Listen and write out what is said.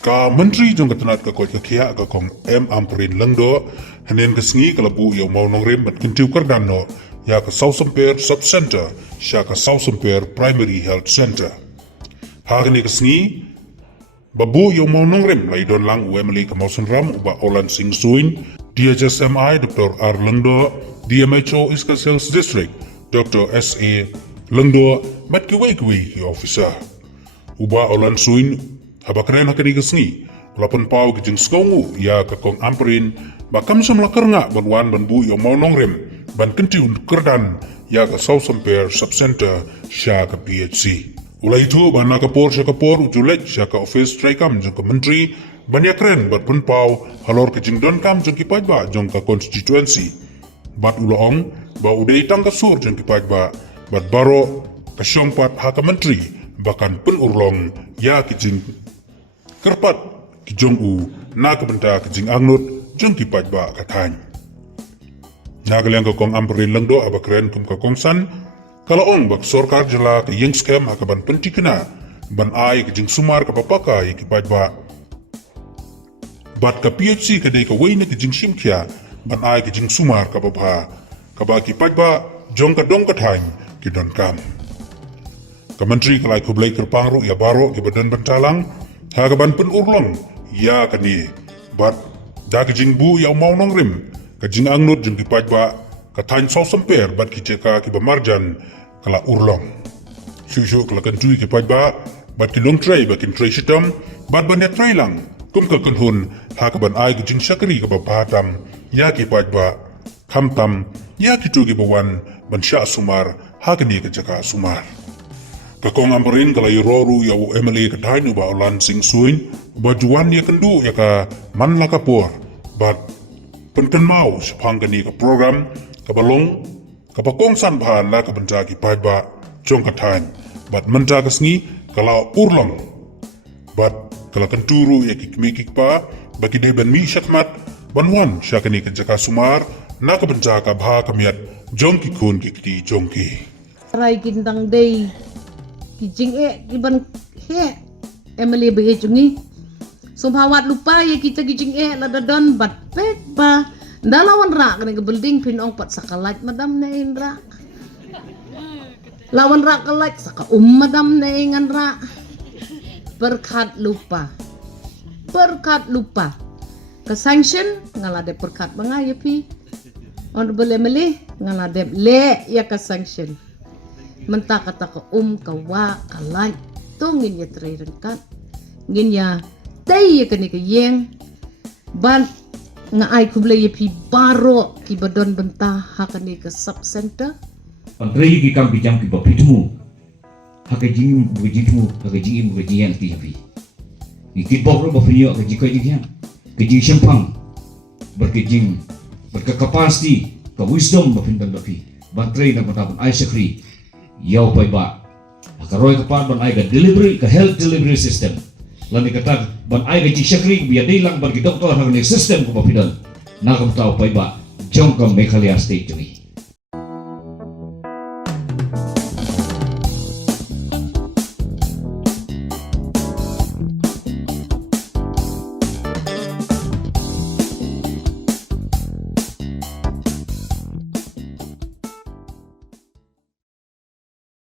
Ka menteri jong ketenat ka koi ka kia ka Kong Ampareen lengdo hanen ka sengi ka labu yo mawnongrim bat kyntiew kyrdan no ya ka Sawsymper Sub Centre sya ka Sawsymper Primary Health Centre. Hari ni ka sengi babu yo mawnongrim lai don lang UMLA ka mawnongrim uba olan sing suin DHSMI Dr. R lengdo DMHO Iska Sales District Dr. SA lengdo bat kiwai ki officer uba olan suin habakren hakani kesni walaupun pau kijing skongu ya ka Kong Ampareen bakam samla kerngak banwan banbu yo mawnongrim ban kyntiew kyrdan ya ka Sawsymper Sub Centre sya ka PHC ulai itu ban nakapor sya kapor ujulek sya ka office traikam jong ka menteri ban yakren bat pun pau halor kijing don kam jong kipaj ba jong ka constituency bat ulong ba udai tang ka sur jong kipaj ba bat baro ka syongpat ha ka menteri bahkan pun urlong ya kijing kerpat ki jong u na ka benta kijing angnut jong ki paj ba ka thany na galeng ka Kong Ampareen lengdo abakren kum ka kongsan kala ong bak sorkar jela ka yeng scam ha ka ban pentikna ban ai kijing sumar ka papaka ki paj ba bat ka PHC ka dei ka weina kijing simkhya ban ai kijing sumar ka babha ka ba ki paj ba jong ka dong ka thany ki don kam ka menteri kalai kublai kerpangru ya baro ki badan bentalang hagaban pun urlong ya kani bat da kijing bu ya mawnongrim kijing angnut jeng dipaj ba kathan Sawsymper bat kijeka ki bamarjan kala urlong syusyu kala kentui ki paj ba bat ki long tray ba kin tray sitam bat ban ya tray lang kum ka kunhun hagaban ai kijing syakri ka bapatam ya ki paj ba khamtam ya ki tu ki bawan ban sya sumar hagani kijeka sumar ka Kong Ampareen kala roru ya UMLA ka thainu ba olan sing suin ba juan ya kendu ya ka man la kapor bat penken mau sepang kani ka program ka balong ka pakong san bahan la ka benta ki paj ba jong ka thain bat menta ka sngi kala urlong bat kala kenturu ya ki kmikik pa bagi dai ban mi syakmat banwan syakani ka jaka sumar na ka benta ka bha ka miat jong ki kun ki ti jong ki rai kintang day kijing iban he emily be chungi sumpawat lupa ya kita kijing lada don bat pek ba dalawan rak ne building pin ong pat sakalat madam ne indra lawan rak kalat saka madam ne ngan rak perkat lupa ke sanction ngalade perkat bangaya pi honorable emily ngalade le ya ke sanction mentah kata ka kawa kalai to ngin ya trairenkat ngin ya tay ya kani ka yeng ban nga ai kuble ya pi baro ki badon bentah hakani ka sub center antrei ki kam bijam ki bapitmu hakajing bujitmu hakajing bujian ti habi ni ki bokro bafiniyo ka jiko jikyan ka jing sempang berkejing berkapasiti ka wisdom bafin bafi bantrei na matabon ai sakri yaw pay ba akaroy ka pa ban ay ka delivery ka health delivery system lani katag ban ay ka chikshakri biyadi lang ban ki doktor hang system ko papidan nakamtaw pay ba jong ka Meghalaya state to me